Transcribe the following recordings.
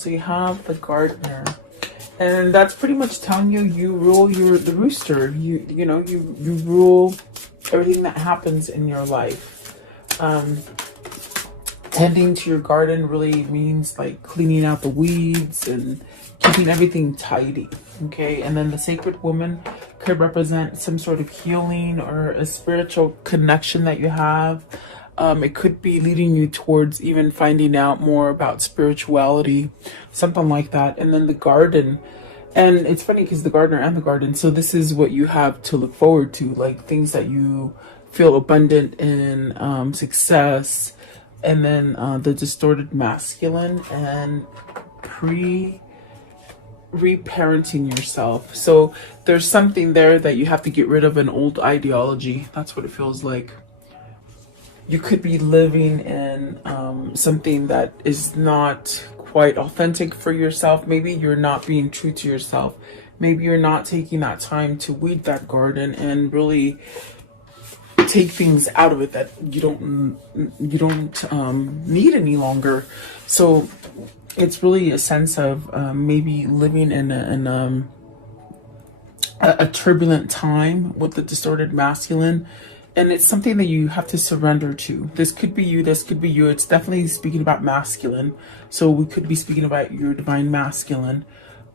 So you have the gardener. And that's pretty much telling you you rule the rooster. You know, you rule everything that happens in your life. Tending to your garden really means like cleaning out the weeds and keeping everything tidy. Okay, and then the sacred woman could represent some sort of healing or a spiritual connection that you have. It could be leading you towards even finding out more about spirituality, something like that. And then the garden, and it's funny because the gardener and the garden, so this is what you have to look forward to, like things that you feel abundant in, success, and then the distorted masculine and reparenting yourself. So there's something there that you have to get rid of, an old ideology. That's what it feels like. You could be living in something that is not quite authentic for yourself. Maybe you're not being true to yourself. Maybe you're not taking that time to weed that garden and really take things out of it that you don't need any longer. So it's really a sense of maybe living in a turbulent time with the distorted masculine. And it's something that you have to surrender to. This could be you, this could be you. It's definitely speaking about masculine. So we could be speaking about your divine masculine.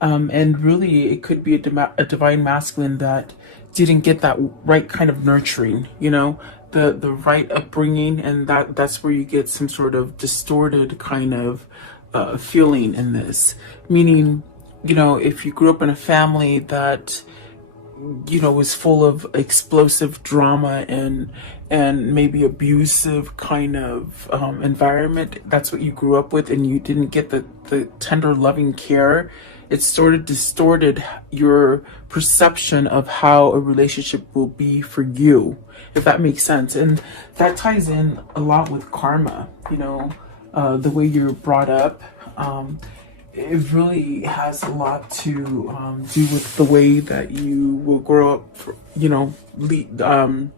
And really, it could be a divine masculine that didn't get that right kind of nurturing, you know, the right upbringing. And that's where you get some sort of distorted kind of feeling in this. Meaning, you know, if you grew up in a family that, you know, was full of explosive drama and maybe abusive kind of environment, that's what you grew up with, and you didn't get the tender loving care, it sort of distorted your perception of how a relationship will be for you, if that makes sense. And that ties in a lot with karma, you know, the way you're brought up. It really has a lot to do with the way that you will grow up, you know, the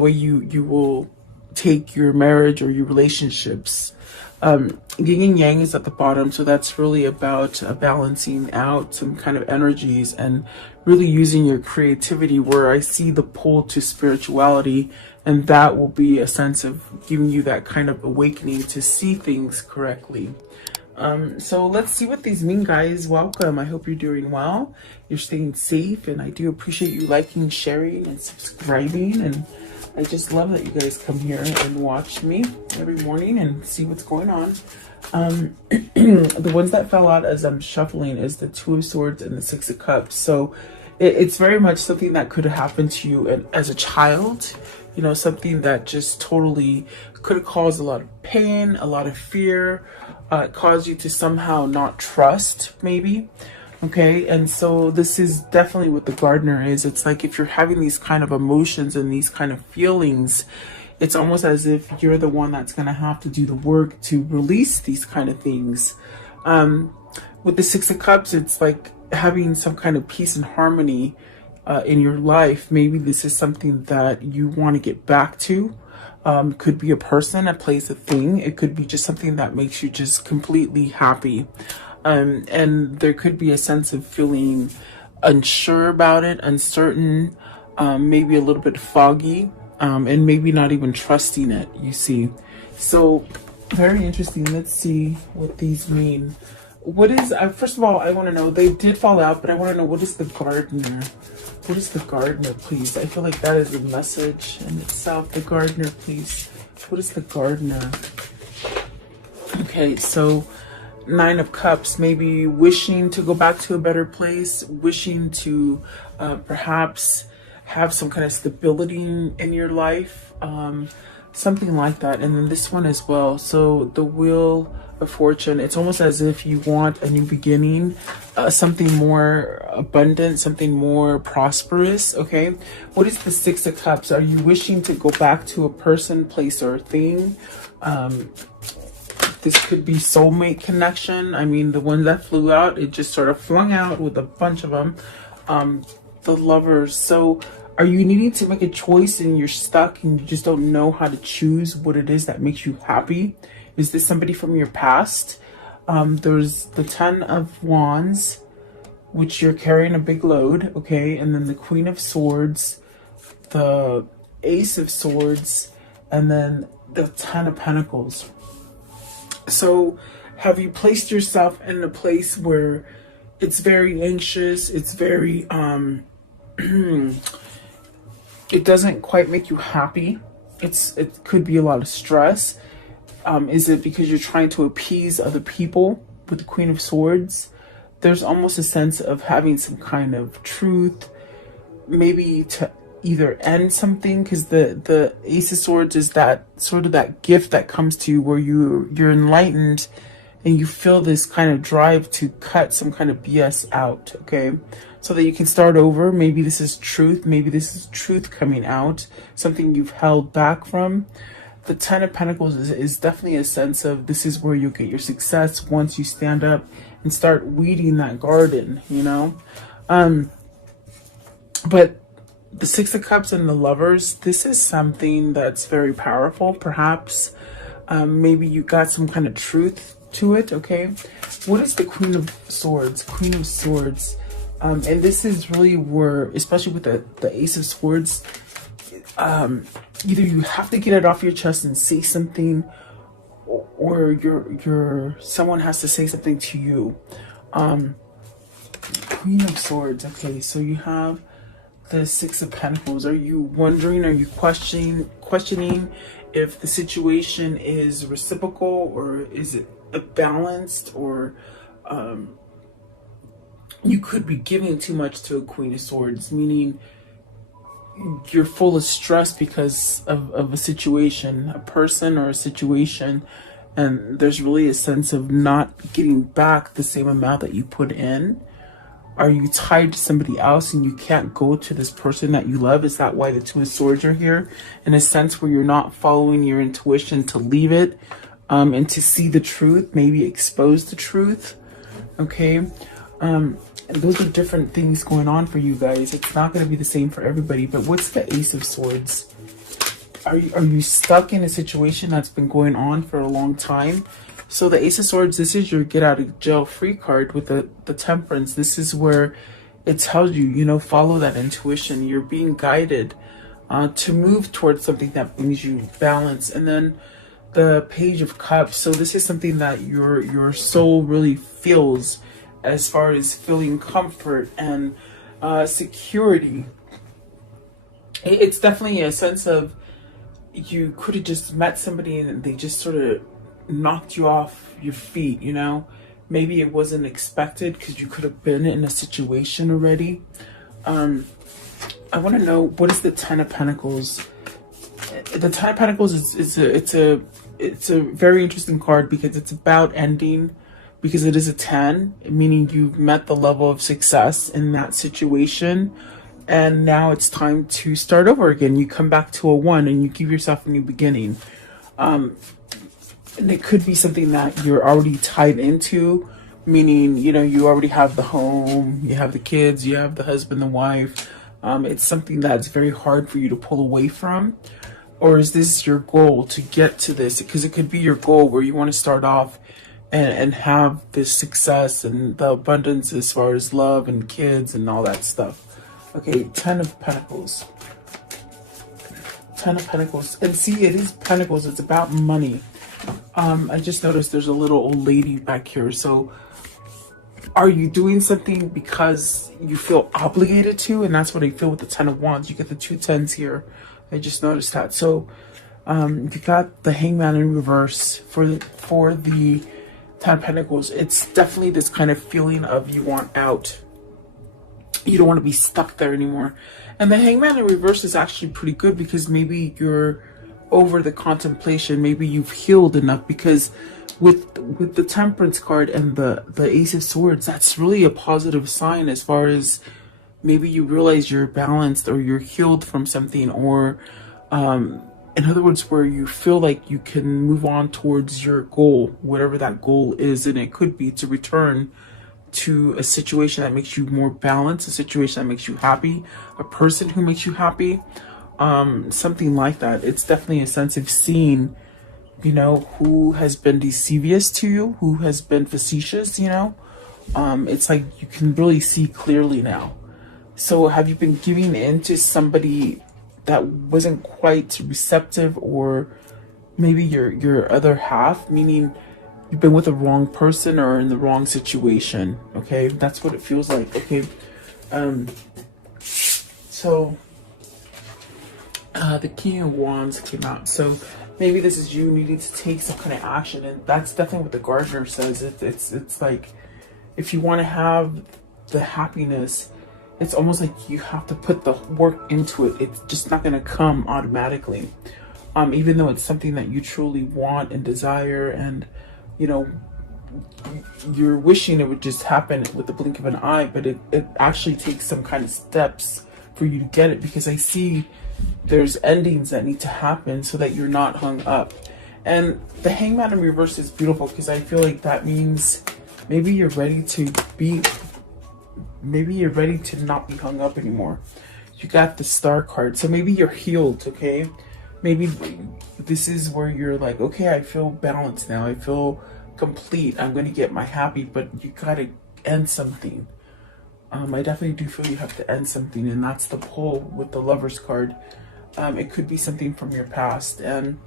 way you will take your marriage or your relationships. Yin and yang is at the bottom, so that's really about balancing out some kind of energies and really using your creativity, where I see the pull to spirituality, and that will be a sense of giving you that kind of awakening to see things correctly. So let's see what these mean, guys. Welcome. I hope you're doing well. You're staying safe, and I do appreciate you liking, sharing, and subscribing. And I just love that you guys come here and watch me every morning and see what's going on. The ones that fell out as I'm shuffling is the Two of Swords and the Six of Cups. So it's very much something that could have happened to you as a child. You know, something that just totally could have caused a lot of pain, a lot of fear, caused you to somehow not trust, maybe. Okay, and so this is definitely what the gardener is. It's like if you're having these kind of emotions and these kind of feelings, it's almost as if you're the one that's going to have to do the work to release these kind of things. With the Six of Cups, it's like having some kind of peace and harmony in your life. Maybe this is something that you want to get back to. Could be a person, a place, a thing. It could be just something that makes you just completely happy. And there could be a sense of feeling unsure about it, uncertain, maybe a little bit foggy, and maybe not even trusting it, you see. So very interesting. Let's see what these mean. What is, first of all, I want to know, they did fall out, but I want to know, what is the gardener? What is the gardener, please? I feel like that is a message in itself. The gardener, please. What is the gardener? Okay, so Nine of Cups, maybe wishing to go back to a better place, wishing to perhaps have some kind of stability in your life, something like that. And then this one as well. So the Wheel of Fortune, it's almost as if you want a new beginning, something more abundant, something more prosperous. Okay, what is the Six of Cups? Are you wishing to go back to a person, place, or thing? This could be soulmate connection. I mean, the one that flew out, it just sort of flung out with a bunch of them. The Lovers. So are you needing to make a choice and you're stuck and you just don't know how to choose what it is that makes you happy? Is this somebody from your past? There's the 10 of Wands, which you're carrying a big load, okay? And then the Queen of Swords, the Ace of Swords, and then the 10 of Pentacles. So have you placed yourself in a place where it's very anxious, it's very, it doesn't quite make you happy? It could be a lot of stress. Is it because you're trying to appease other people with the Queen of Swords? There's almost a sense of having some kind of truth, maybe to either end something, because the Ace of Swords is that sort of that gift that comes to you where you're enlightened and you feel this kind of drive to cut some kind of BS out, okay? So that you can start over. Maybe this is truth. Maybe this is truth coming out, something you've held back from. The 10 of Pentacles is definitely a sense of this is where you'll get your success once you stand up and start weeding that garden, you know? But the 6 of Cups and the Lovers, this is something that's very powerful. Perhaps maybe you got some kind of truth to it, okay? What is the Queen of Swords? Queen of Swords. And this is really where, especially with the Ace of Swords, either you have to get it off your chest and say something, or someone has to say something to you. Queen of Swords. Okay, so you have the 6 of Pentacles. Are you wondering, are you questioning if the situation is reciprocal, or is it balanced, or you could be giving too much to a Queen of Swords, meaning you're full of stress because of a situation, a person or a situation, and there's really a sense of not getting back the same amount that you put in. Are you tied to somebody else and you can't go to this person that you love? Is that why the 2 of Swords are here? In a sense where you're not following your intuition to leave it, and to see the truth, maybe expose the truth, okay? And those are different things going on for you guys. It's not going to be the same for everybody. But what's the Ace of Swords? Are you stuck in a situation that's been going on for a long time? So the Ace of Swords, this is your get out of jail free card with the Temperance. This is where it tells you, you know, follow that intuition. You're being guided to move towards something that brings you balance. And then the Page of Cups. So this is something that your soul really feels, as far as feeling comfort and security. It's definitely a sense of you could have just met somebody and they just sort of knocked you off your feet, you know? Maybe it wasn't expected because you could have been in a situation already. I want to know, what is the 10 of Pentacles? The 10 of Pentacles it's a very interesting card because it's about ending. Because it is a 10, meaning you've met the level of success in that situation, and now it's time to start over again. You come back to a 1 and you give yourself a new beginning. And it could be something that you're already tied into, meaning, you know, you already have the home, you have the kids, you have the husband, the wife. It's something that's very hard for you to pull away from. Or is this your goal to get to this? Because it could be your goal where you want to start off and have this success and the abundance as far as love and kids and all that stuff. Okay, 10 of Pentacles. 10 of Pentacles. And see, it is Pentacles. It's about money. I just noticed there's a little old lady back here. So are you doing something because you feel obligated to? And that's what I feel with the 10 of Wands. You get the 2 10s here. I just noticed that. So you got the Hangman in reverse for the 10 of Pentacles. It's definitely this kind of feeling of you want out. You don't want to be stuck there anymore. And the Hangman in reverse is actually pretty good because maybe you're over the contemplation. Maybe you've healed enough, because with the Temperance card and the Ace of Swords, that's really a positive sign as far as maybe you realize you're balanced or you're healed from something, or in other words, where you feel like you can move on towards your goal, whatever that goal is. And it could be to return to a situation that makes you more balanced, a situation that makes you happy, a person who makes you happy, something like that. It's definitely a sense of seeing you know, who has been deceivious to you, who has been facetious, you know. It's like you can really see clearly now. So have you been giving in to somebody that wasn't quite receptive, or maybe your other half, meaning you've been with the wrong person or in the wrong situation? Okay, that's what it feels like. Okay, so the King of Wands came out. So maybe this is you needing to take some kind of action, and that's definitely what the Gardener says. It's like, if you want to have the happiness, it's almost like you have to put the work into it. It's just not going to come automatically. Even though it's something that you truly want and desire, and you know, you're wishing it would just happen with the blink of an eye, but it actually takes some kind of steps for you to get it, because I see there's endings that need to happen so that you're not hung up. And the Hangman in reverse is beautiful, because I feel like that means maybe you're ready to not be hung up anymore. You got the Star card, so maybe you're healed. Okay, maybe this is where you're like, okay, I feel balanced now, I feel complete, I'm going to get my happy. But you gotta end something. I definitely do feel you have to end something, and that's the pull with the Lover's card. It could be something from your past, and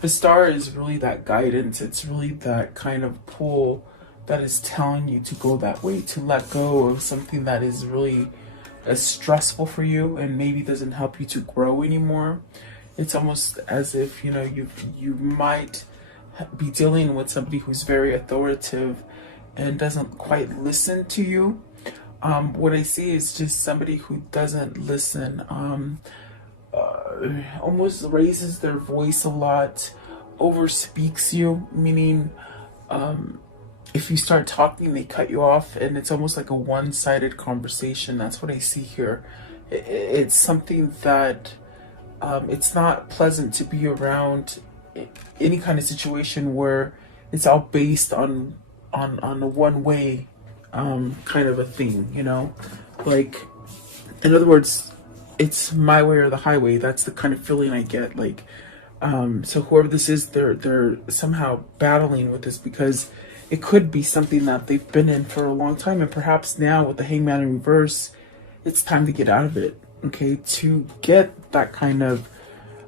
the Star is really that guidance. It's really that kind of pull that is telling you to go that way, to let go of something that is really stressful for you and maybe doesn't help you to grow anymore. It's almost as if, you know, you might be dealing with somebody who's very authoritative and doesn't quite listen to you. What I see is just somebody who doesn't listen, almost raises their voice a lot, overspeaks you, meaning if you start talking, they cut you off, and it's almost like a one-sided conversation. That's what I see here. It's something that it's not pleasant to be around any kind of situation where it's all based on a one-way kind of a thing, you know? Like, in other words, it's my way or the highway. That's the kind of feeling I get. Like, so whoever this is, they're somehow battling with this, because it could be something that they've been in for a long time, and perhaps now with the Hangman in reverse, it's time to get out of it. Okay, to get that kind of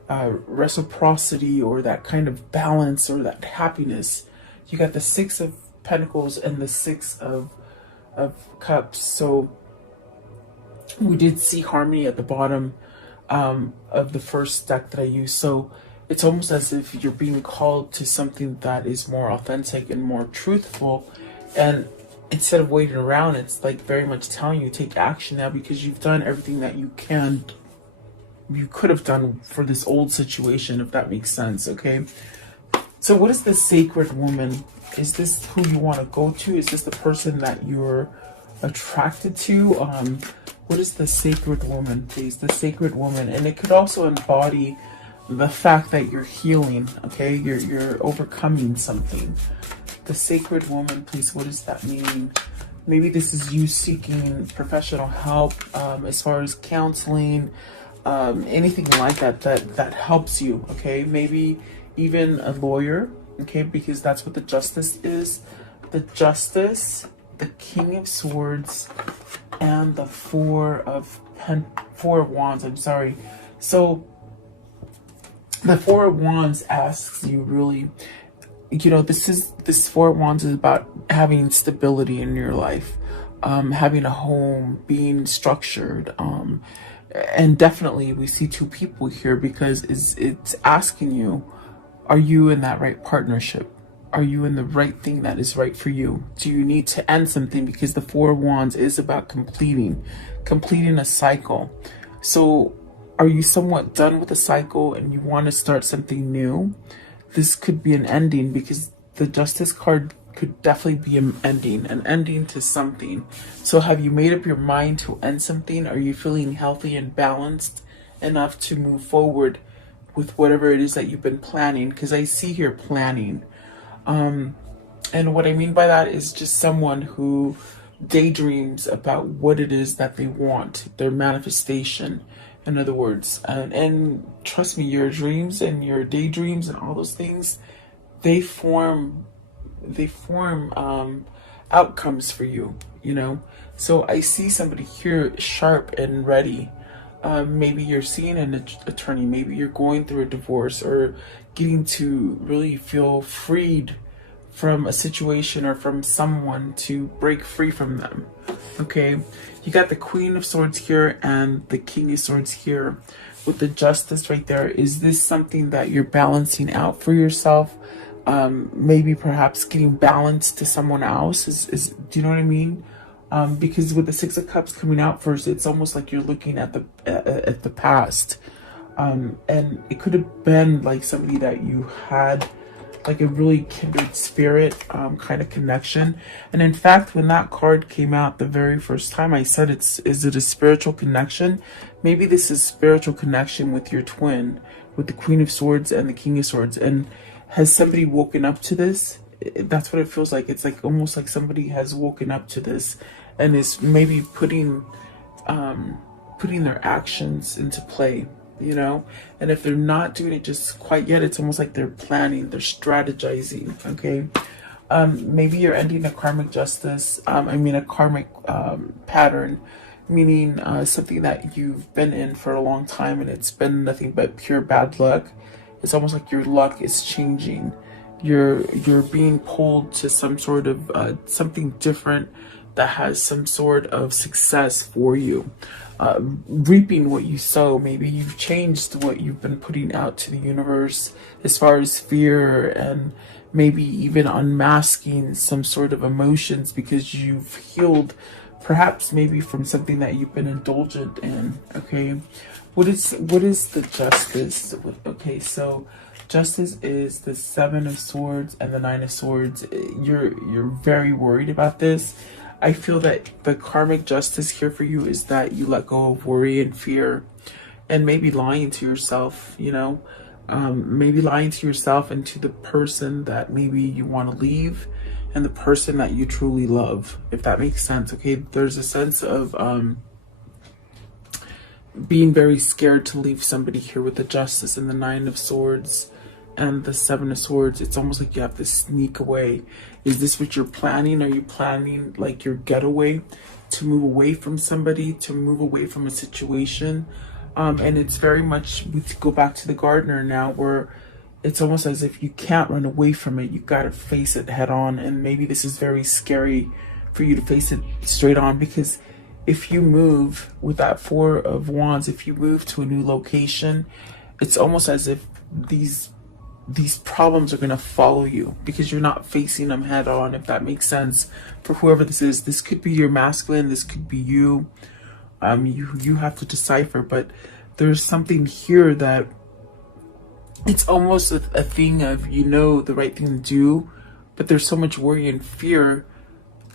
reciprocity, or that kind of balance, or that happiness. You got the Six of Pentacles and the Six of Cups. So we did see harmony at the bottom of the first deck that I used. So it's almost as if you're being called to something that is more authentic and more truthful. And instead of waiting around, it's like very much telling you, take action now, because you've done everything that you could have done for this old situation, if that makes sense. Okay, so what is the Sacred Woman? Is this who you want to go to? Is this the person that you're attracted to? What is the Sacred Woman, please? The Sacred Woman. And it could also embody the fact that you're healing. Okay, you're overcoming something. The Sacred Woman, please. What does that mean? Maybe this is you seeking professional help, as far as counseling, anything like that helps you. Okay, maybe even a lawyer. Okay, because that's what the Justice is. The Justice, the King of Swords, and the Four of Wands. I'm sorry. So the Four of Wands asks you, really, you know, this Four of Wands is about having stability in your life, having a home, being structured, and definitely we see two people here, because it's asking you, are you in that right partnership? Are you in the right thing that is right for you? Do you need to end something? Because the Four of Wands is about completing a cycle. So are you somewhat done with the cycle and you want to start something new? This could be an ending, because the Justice card could definitely be an ending to something. So have you made up your mind to end something? Are you feeling healthy and balanced enough to move forward with whatever it is that you've been planning? Because I see here planning. And what I mean by that is just someone who daydreams about what it is that they want, their manifestation, in other words. And trust me, your dreams and your daydreams and all those things, they form outcomes for you, you know. So I see somebody here sharp and ready. Maybe you're seeing an attorney, maybe you're going through a divorce, or getting to really feel freed from a situation or from someone, to break free from them. Okay, you got the Queen of Swords here and the King of Swords here with the Justice right there. Is this something that you're balancing out for yourself? Maybe perhaps getting balanced to someone else is do you know what I mean? Because with the Six of Cups coming out first, it's almost like you're looking at the past, and it could have been like somebody that you had like a really kindred spirit kind of connection. And in fact, when that card came out the very first time, I said, is it a spiritual connection? Maybe this is spiritual connection with your twin, with the Queen of Swords and the King of Swords. And has somebody woken up to this? That's what it feels like. It's like almost like somebody has woken up to this and is maybe putting their actions into play, you know. And if they're not doing it just quite yet, it's almost like they're planning, they're strategizing. Okay, maybe you're ending a karmic justice, a karmic pattern, meaning something that you've been in for a long time and it's been nothing but pure bad luck. It's almost like your luck is changing. You're being pulled to some sort of something different that has some sort of success for you. Reaping what you sow. Maybe you've changed what you've been putting out to the universe as far as fear, and maybe even unmasking some sort of emotions because you've healed perhaps maybe from something that you've been indulgent in. Okay, what is the Justice? Okay, so Justice is the Seven of Swords and the Nine of Swords. You're very worried about this. I feel that the karmic justice here for you is that you let go of worry and fear, and maybe lying to yourself, you know, maybe lying to yourself and to the person that maybe you want to leave, and the person that you truly love, if that makes sense. Okay, there's a sense of being very scared to leave somebody here with the Justice and the Nine of Swords and the Seven of Swords. It's almost like you have to sneak away. Is this what you're planning? Are you planning like your getaway, to move away from somebody, to move away from a situation? And it's very much, we go back to the gardener now, where it's almost as if you can't run away from it. You got to face it head on. And maybe this is very scary for you to face it straight on, because if you move with that Four of Wands, if you move to a new location, it's almost as if these problems are going to follow you because you're not facing them head on, if that makes sense. For whoever this is, this could be your masculine, this could be you. You have to decipher, but there's something here that it's almost a thing of, you know, the right thing to do, but there's so much worry and fear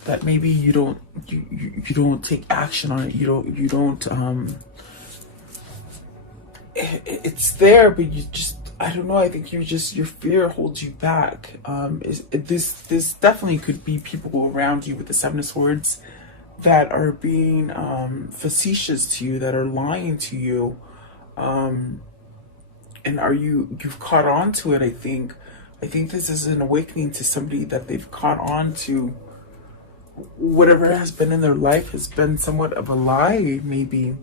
that maybe you don't take action on it. You don't it's there, but you just, I don't know, I think your fear holds you back. This definitely could be people around you with the Seven of Swords that are being facetious to you, that are lying to you, and you've caught on to it. I think this is an awakening to somebody, that they've caught on to whatever has been in their life has been somewhat of a lie. Maybe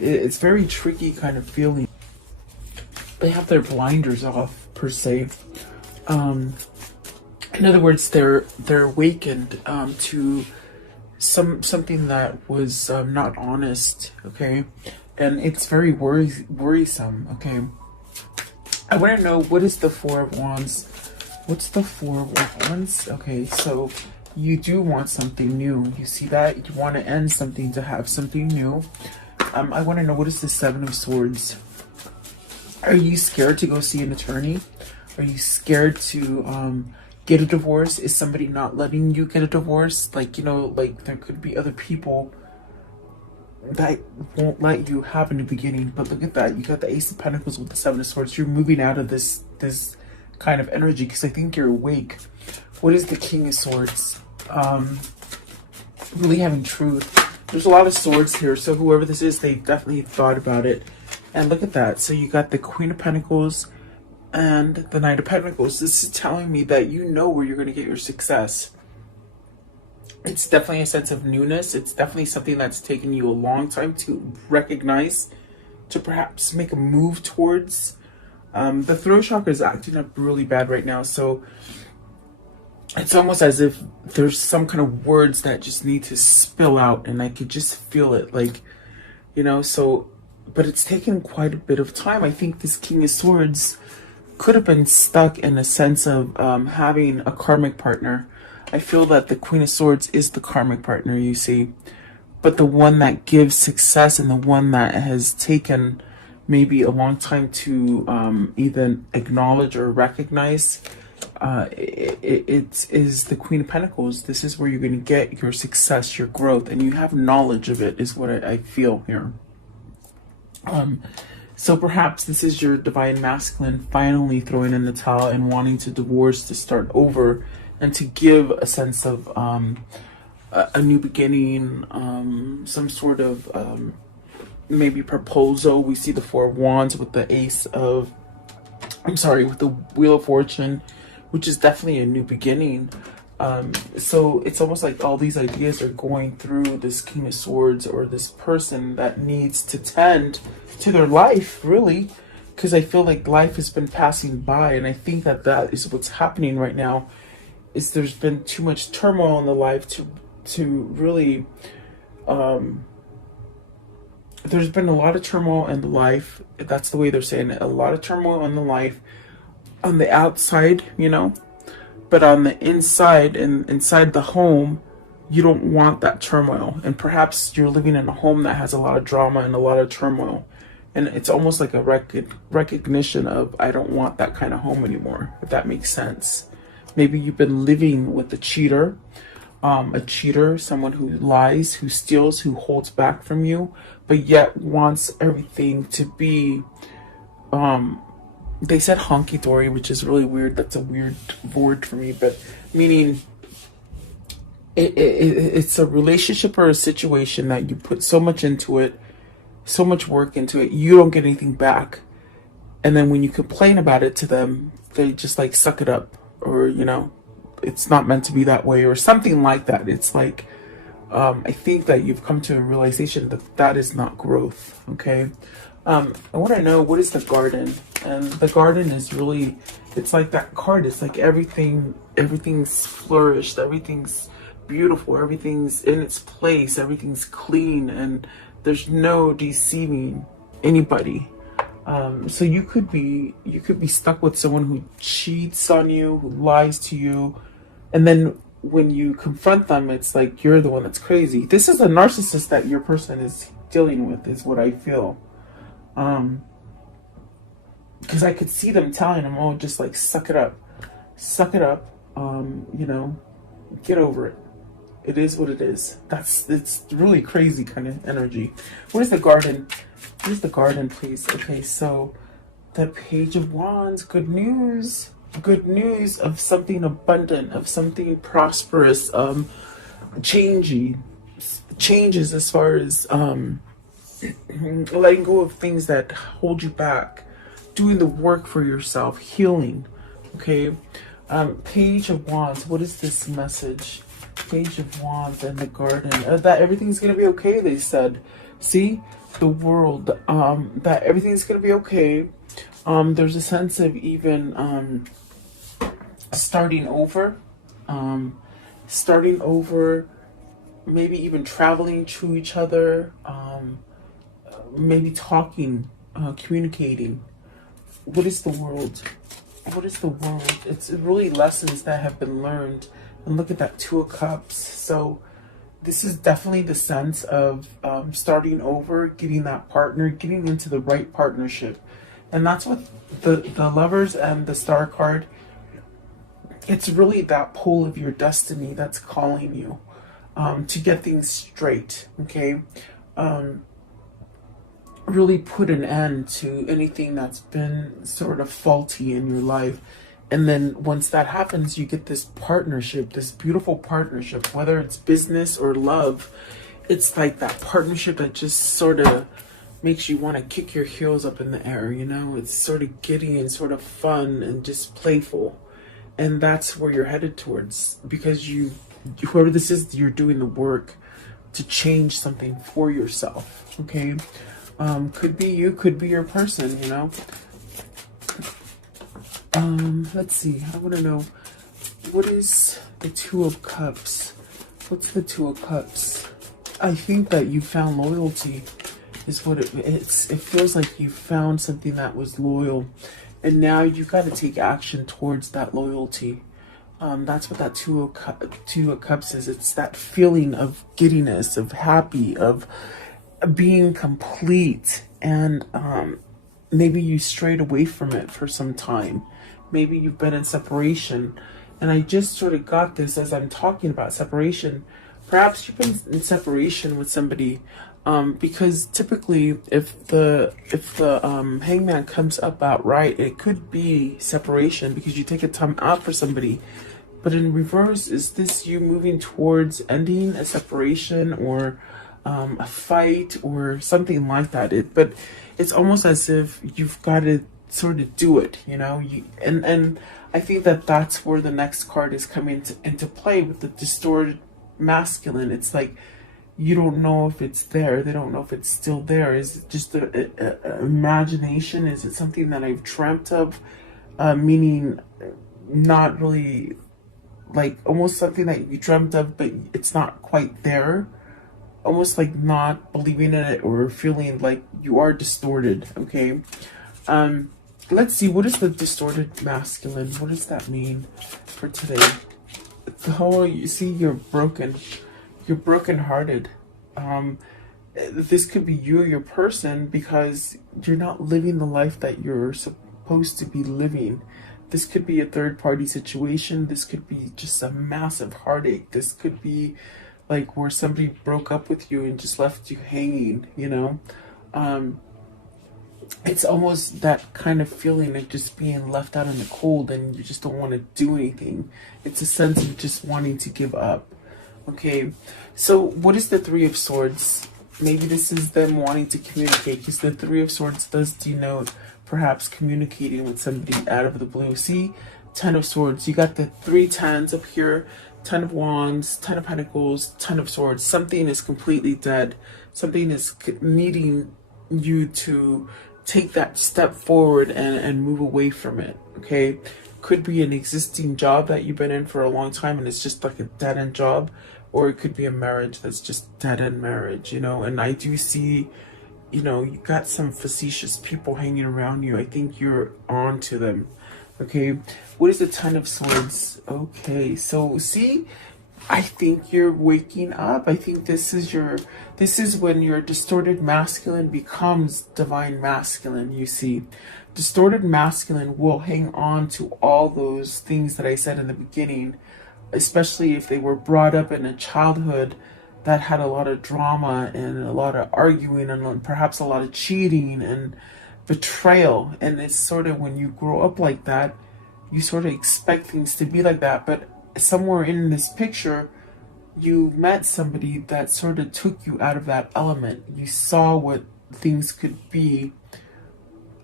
it's very tricky kind of feeling. They have their blinders off, per se. In other words, they're awakened to something that was not honest. Okay, and it's very worrisome. Okay, I want to know, what is the Four of Wands? What's the Four of Wands? Okay, so you do want something new. You see that? You want to end something to have something new. I want to know, what is the Seven of Swords? Are you scared to go see an attorney? Are you scared to get a divorce? Is somebody not letting you get a divorce? Like, you know, like there could be other people that won't let you have in the beginning. But look at that. You got the Ace of Pentacles with the Seven of Swords. You're moving out of this kind of energy because I think you're awake. What is the King of Swords? Really having truth. There's a lot of swords here. So whoever this is, they definitely thought about it. And look at that. So you got the Queen of Pentacles and the Knight of Pentacles. This is telling me that you know where you're going to get your success. It's definitely a sense of newness. It's definitely something that's taken you a long time to recognize, to perhaps make a move towards. The throat chakra is acting up really bad right now, so it's almost as if there's some kind of words that just need to spill out, and I could just feel it, like, you know, so, but it's taken quite a bit of time. I think this King of Swords could have been stuck in a sense of having a karmic partner. I feel that the Queen of Swords is the karmic partner, you see, but the one that gives success and the one that has taken maybe a long time to even acknowledge or recognize, it is the Queen of Pentacles. This is where you're going to get your success, your growth, and you have knowledge of it, is what I feel here. So perhaps this is your divine masculine finally throwing in the towel and wanting to divorce, to start over, and to give a sense of a new beginning, some sort of maybe proposal. We see the Four of Wands with the with the Wheel of Fortune, which is definitely a new beginning. So it's almost like all these ideas are going through this King of Swords, or this person that needs to tend to their life, really, because I feel like life has been passing by, and I think that that is what's happening right now. Is there's been too much turmoil in the life to really there's been a lot of turmoil in the life. That's the way they're saying it. A lot of turmoil in the life on the outside, you know, but on the inside and inside the home, you don't want that turmoil. And perhaps you're living in a home that has a lot of drama and a lot of turmoil. And it's almost like a recognition of, I don't want that kind of home anymore, if that makes sense. Maybe you've been living with a cheater, someone who lies, who steals, who holds back from you, but yet wants everything to be, they said honky-dory, which is really weird. That's a weird word for me, but meaning it's a relationship or a situation that you put so much into it, so much work into it, you don't get anything back. And then when you complain about it to them, they just like suck it up, or, you know, it's not meant to be that way, or something like that. It's like, I think that you've come to a realization that that is not growth. Okay. I want to know, what is the garden? And the garden is really, it's like that card. It's like everything's flourished, everything's beautiful, everything's in its place, everything's clean, and there's no deceiving anybody. So you could be stuck with someone who cheats on you, who lies to you, and then when you confront them, it's like you're the one that's crazy. This is a narcissist that your person is dealing with, is what I feel. Because I could see them telling him, oh, just like suck it up, you know, get over it. It is what it is. It's really crazy kind of energy. What is the garden? What is the garden, please? Okay, so the Page of Wands, good news of something abundant, of something prosperous, changes as far as letting go of things that hold you back, doing the work for yourself, healing. Okay, Page of Wands, what is this message? Page of Wands and the garden, that everything's gonna be okay, they said. See, the world, that everything's gonna be okay. There's a sense of even starting over, maybe even traveling to each other, maybe talking, communicating. What is the world? What is the world? It's really lessons that have been learned. And look at that Two of Cups. So this is definitely the sense of starting over, getting that partner, getting into the right partnership. And that's what the Lovers and the Star card, it's really that pull of your destiny that's calling you to get things straight, okay? Really put an end to anything that's been sort of faulty in your life. And then once that happens, you get this partnership, this beautiful partnership, whether it's business or love. It's like that partnership that just sort of makes you want to kick your heels up in the air, you know? It's sort of giddy and sort of fun and just playful. And that's where you're headed towards, because whoever this is, you're doing the work to change something for yourself, okay? Could be you, could be your person, you know? Let's see, I want to know, what is the Two of Cups? What's the Two of Cups? I think that you found loyalty is what it feels like you found something that was loyal, and now you got to take action towards that loyalty. That's what that Two of Cups is. It's that feeling of giddiness, of happy, of being complete, and maybe you strayed away from it for some time. Maybe you've been in separation, and I just sort of got this as I'm talking about separation. Perhaps you've been in separation with somebody, because typically, if the hangman comes up outright, it could be separation because you take a time out for somebody. But in reverse, is this you moving towards ending a separation or a fight or something like that? But it's almost as if you've got to sort of do it, you know. And I think that that's where the next card is coming into play with the distorted masculine. It's like you don't know if it's there. They don't know if it's still there. Is it just a imagination? Is it something that I've dreamt of? Meaning not really, like almost something that you dreamt of, but it's not quite there. Almost like not believing in it or feeling like you are distorted, okay? Let's see, what is the distorted masculine? What does that mean for today? Oh, you see, you're broken. You're brokenhearted. This could be you or your person because you're not living the life that you're supposed to be living. This could be a third-party situation. This could be just a massive heartache. This could be like where somebody broke up with you and just left you hanging, you know? It's almost that kind of feeling of just being left out in the cold and you just don't want to do anything. It's a sense of just wanting to give up. Okay, so what is the Three of Swords? Maybe this is them wanting to communicate, because the Three of Swords does denote perhaps communicating with somebody out of the blue. See, Ten of Swords, you got the 3 tens up here, 10 of Wands, 10 of Pentacles, 10 of Swords. Something is completely dead. Something is needing you to take that step forward and move away from it, okay? Could be an existing job that you've been in for a long time and it's just like a dead-end job, or it could be a marriage that's just dead-end marriage, you know? And I do see, you know, you got some facetious people hanging around you. I think you're on to them, okay? What is the Ten of Swords? Okay, so see, I think you're waking up. I think this is when your distorted masculine becomes divine masculine, you see. Distorted masculine will hang on to all those things that I said in the beginning, especially if they were brought up in a childhood that had a lot of drama and a lot of arguing and perhaps a lot of cheating and betrayal. And it's sort of when you grow up like that, you sort of expect things to be like that. But somewhere in this picture, you met somebody that sort of took you out of that element. You saw what things could be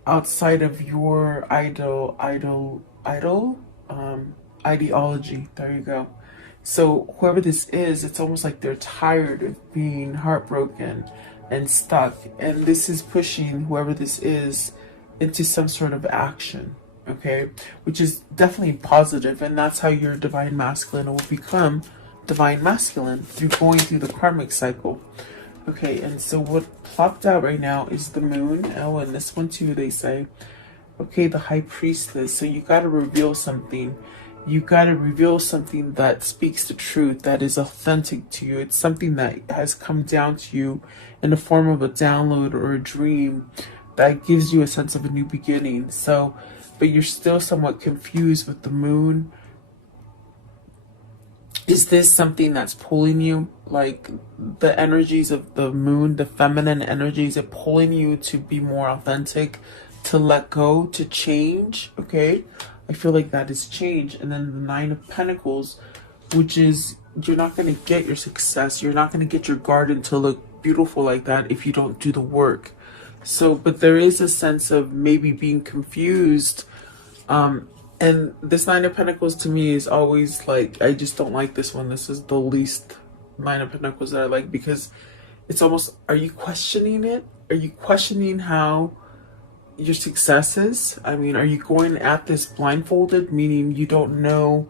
outside of your ideology. There you go. So whoever this is, it's almost like they're tired of being heartbroken and stuck. And this is pushing whoever this is into some sort of action. Okay, which is definitely positive, and that's how your divine masculine will become divine masculine, through going through the karmic cycle. Okay, and so what plopped out right now is the moon. Oh, and this one too, they say. Okay, the high priestess. So you got to reveal something. You got to reveal something that speaks the truth, that is authentic to you. It's something that has come down to you in the form of a download or a dream that gives you a sense of a new beginning. So, but you're still somewhat confused with the moon. Is this something that's pulling you? Like the energies of the moon, the feminine energies, are pulling you to be more authentic, to let go, to change. Okay, I feel like that is change. And then the Nine of Pentacles, which is you're not going to get your success. You're not going to get your garden to look beautiful like that if you don't do the work. So, but there is a sense of maybe being confused. And this Nine of Pentacles to me is always like, I just don't like this one. This is the least Nine of Pentacles that I like, because it's almost, are you questioning it? Are you questioning how your success is? I mean, are you going at this blindfolded, meaning you don't know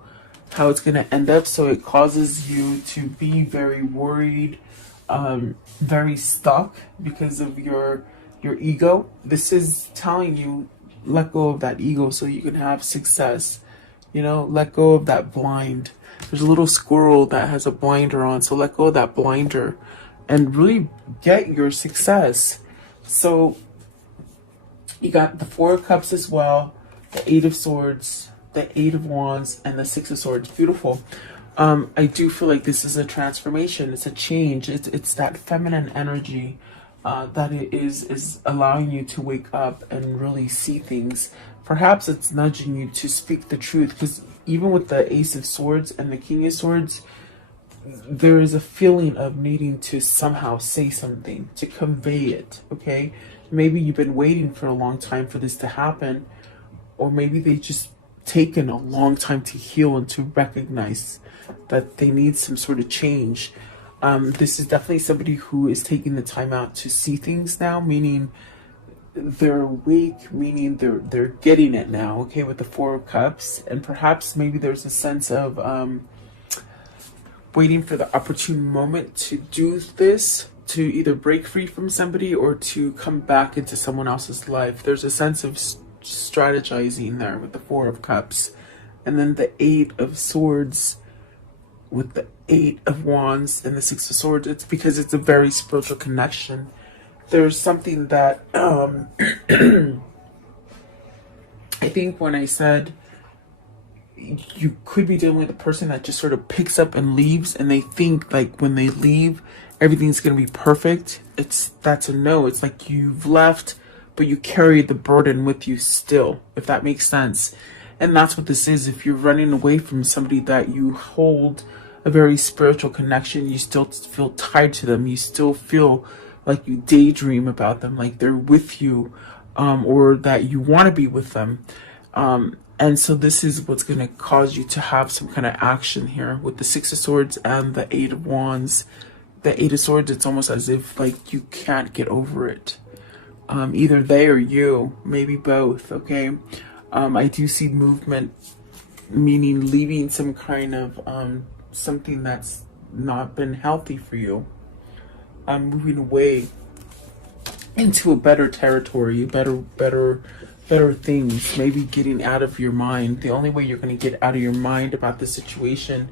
how it's going to end up, so it causes you to be very worried, very stuck because of your ego? This is telling you, let go of that ego so you can have success. You know, let go of that blind. There's a little squirrel that has a blinder on, so let go of that blinder and really get your success. So you got the Four of Cups as well, the Eight of Swords, the Eight of Wands, and the Six of Swords. Beautiful. I do feel like this is a transformation. It's a change. It's that feminine energy that it is allowing you to wake up and really see things. Perhaps it's nudging you to speak the truth, because even with the Ace of Swords and the King of Swords, there is a feeling of needing to somehow say something, to convey it, okay? Maybe you've been waiting for a long time for this to happen, or maybe they just taken a long time to heal and to recognize that they need some sort of change. This is definitely somebody who is taking the time out to see things now, meaning they're awake, meaning they're getting it now, okay, with the Four of Cups. And perhaps maybe there's a sense of waiting for the opportune moment to do this, to either break free from somebody or to come back into someone else's life. There's a sense of strategizing there with the Four of Cups. And then the Eight of Swords with the Eight of Wands and the Six of Swords. It's because it's a very spiritual connection. There's something that I think when I said you could be dealing with a person that just sort of picks up and leaves, and they think like when they leave everything's going to be perfect. That's a no. It's like you've left, but you carry the burden with you still, if that makes sense. And that's what this is. If you're running away from somebody that you hold a very spiritual connection, you still feel tied to them. You still feel like you daydream about them, like they're with you, or that you want to be with them. And so this is what's going to cause you to have some kind of action here with the Six of Swords and the Eight of Wands. The Eight of Swords, it's almost as if like you can't get over it. Either they or you, maybe both, okay? I do see movement, meaning leaving some kind of something that's not been healthy for you. Moving away into a better territory, better things, maybe getting out of your mind. The only way you're going to get out of your mind about the situation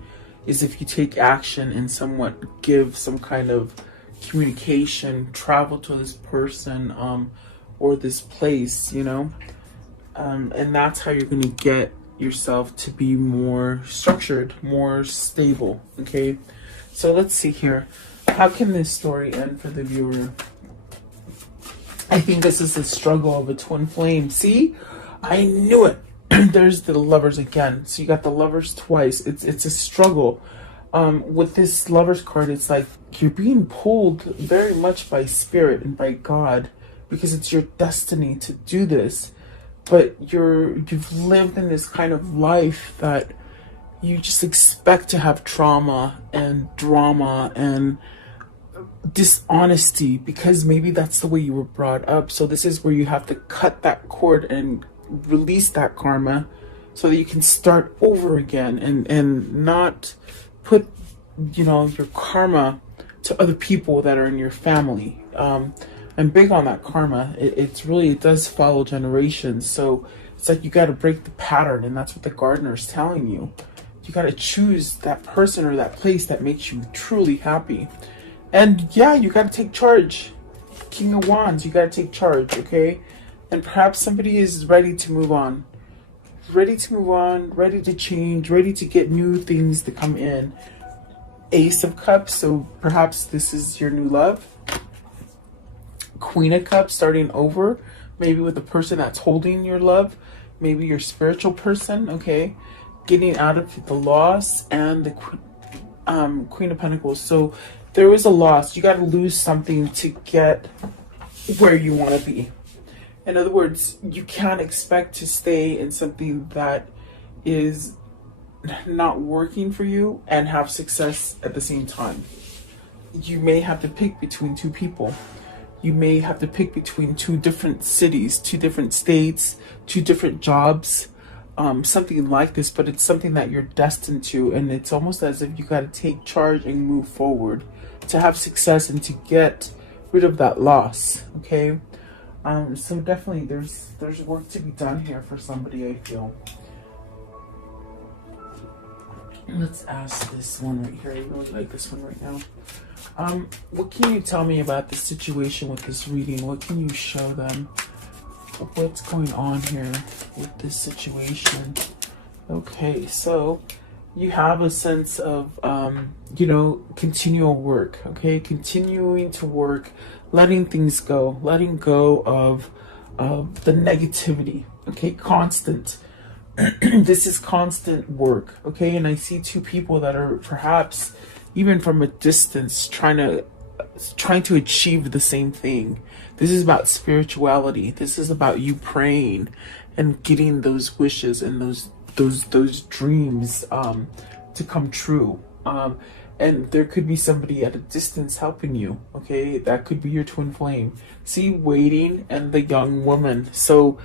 is if you take action and somewhat give some kind of communication, travel to this person or this place, you know, and that's how you're going to get yourself to be more structured, more stable. Okay, so let's see here. How can this story end for the viewer? I think this is the struggle of a twin flame. See, I knew it. There's the Lovers again. So you got the Lovers twice. It's a struggle. With this Lovers card, it's like you're being pulled very much by spirit and by God, because it's your destiny to do this. But you've lived in this kind of life that you just expect to have trauma and drama and dishonesty, because maybe that's the way you were brought up. So this is where you have to cut that cord and release that karma so that you can start over again and not put, you know, your karma to other people that are in your family. I'm big on that karma. It does follow generations. So it's like you got to break the pattern, and that's what the gardener is telling you. You got to choose that person or that place that makes you truly happy. And yeah, you got to take charge. King of Wands, you got to take charge, okay? And perhaps somebody is ready to move on. Ready to move on, ready to change, ready to get new things to come in. Ace of Cups, so perhaps this is your new love. Queen of Cups, starting over, maybe with the person that's holding your love, maybe your spiritual person, okay? Getting out of the loss, and the Queen of Pentacles. So there was a loss. You got to lose something to get where you want to be. In other words, you can't expect to stay in something that is not working for you and have success at the same time. You may have to pick between two people. You may have to pick between two different cities, two different states, two different jobs, something like this, but it's something that you're destined to, and it's almost as if you got to take charge and move forward to have success and to get rid of that loss, okay? So definitely there's work to be done here for somebody, I feel. Let's ask this one right here. I really like this one right now. What can you tell me about the situation with this reading? What can you show them? What's going on here with this situation? Okay, so you have a sense of, continual work, okay? Continuing to work, letting things go, letting go of the negativity, okay? Constant. This is constant work, okay? And I see two people that are perhaps even from a distance trying to achieve the same thing. This is about spirituality. This is about you praying and getting those wishes and those dreams to come true. And there could be somebody at a distance helping you, okay? That could be your twin flame. See, waiting and the young woman. So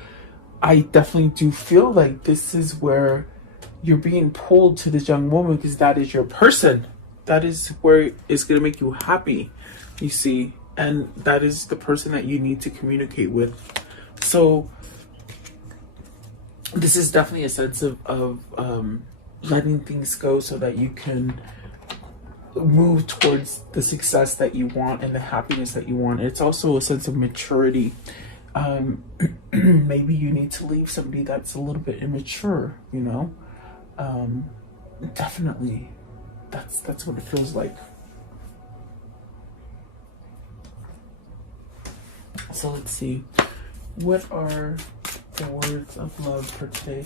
I definitely do feel like this is where you're being pulled to this young woman because that is your person. That is where it's going to make you happy, you see. And that is the person that you need to communicate with. So this is definitely a sense of letting things go so that you can move towards the success that you want and the happiness that you want. It's also a sense of maturity. Maybe you need to leave somebody that's a little bit immature, you know. Definitely, that's what it feels like. So let's see, what are the words of love for today?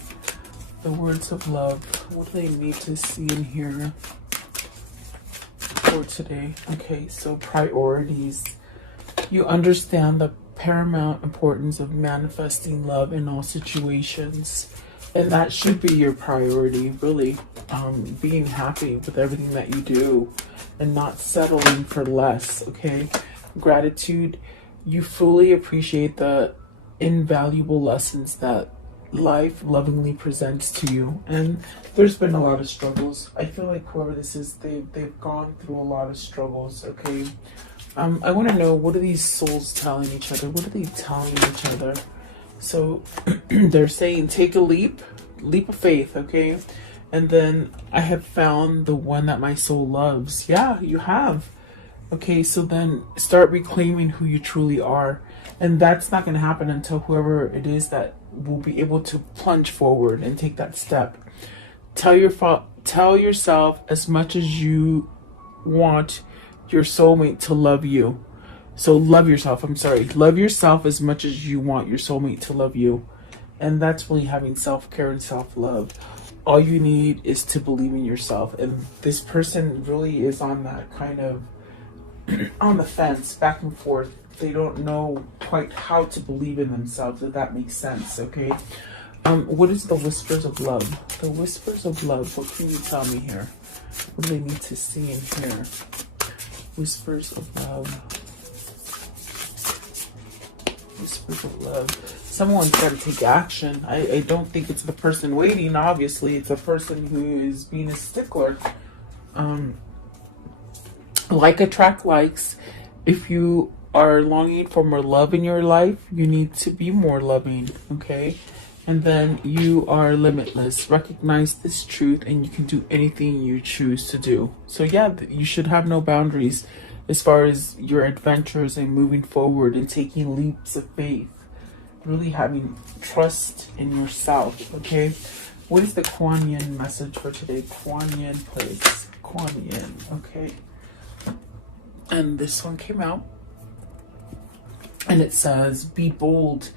The words of love, what do they need to see in here for today? Okay, so priorities. You understand the paramount importance of manifesting love in all situations, and that should be your priority, really. Being happy with everything that you do and not settling for less, okay? Gratitude. You fully appreciate the invaluable lessons that life lovingly presents to you, and there's been a lot of struggles. I feel like whoever this is, they've gone through a lot of struggles, okay? I want to know, what are these souls telling each other? What are they telling each other? So they're saying, take a leap of faith, okay? And then, I have found the one that my soul loves. Yeah, you have. Okay, so then start reclaiming who you truly are. And that's not going to happen until whoever it is that will be able to plunge forward and take that step. Tell yourself as much as you want your soulmate to love you. So love yourself, love yourself as much as you want your soulmate to love you. And that's really having self-care and self-love. All you need is to believe in yourself. And this person really is on that kind of on the fence, back and forth. They don't know quite how to believe in themselves, if that makes sense, okay? What is the whispers of love? The whispers of love, what can you tell me here? What do they need to see in here? Whispers of love. Whispers of love. Someone's got to take action. I don't think it's the person waiting, obviously. It's a person who is being a stickler. Like attract likes. If you are longing for more love in your life, you need to be more loving, okay? And then you are limitless. Recognize this truth and you can do anything you choose to do. So yeah, you should have no boundaries as far as your adventures and moving forward and taking leaps of faith. Really having trust in yourself, okay? What is the Kuan Yin message for today? Kuan Yin, please. Kuan Yin, okay? And this one came out. And it says, be bold.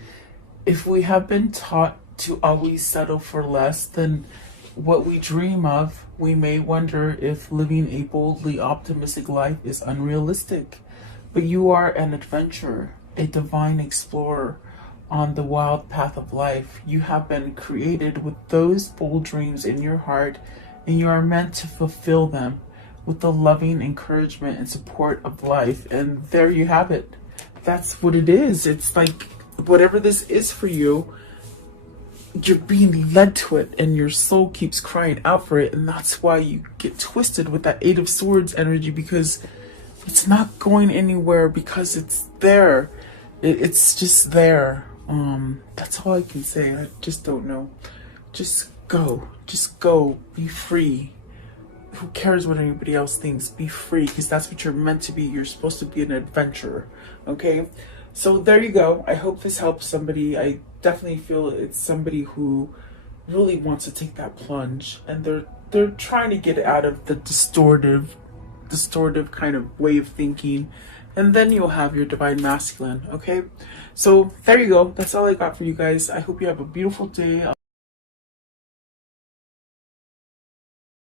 If we have been taught to always settle for less than what we dream of, we may wonder if living a boldly optimistic life is unrealistic. But you are an adventurer. a divine explorer on the wild path of life. You have been created with those bold dreams in your heart, and you are meant to fulfill them with the loving encouragement and support of life. And there you have it. That's what it is. It's like whatever this is for you, you're being led to it, and your soul keeps crying out for it. And that's why you get twisted with that Eight of Swords energy, because it's not going anywhere, because it's there. It's just there. That's all I can say. I just don't know. Just go, be free. Who cares what anybody else thinks? Be free, because that's what you're meant to be. You're supposed to be an adventurer. Okay, so there you go. I hope this helps somebody. I definitely feel it's somebody who really wants to take that plunge, and they're trying to get out of the distortive kind of way of thinking, and then you'll have your divine masculine. Okay, so there you go. That's all I got for you guys. I hope you have a beautiful day.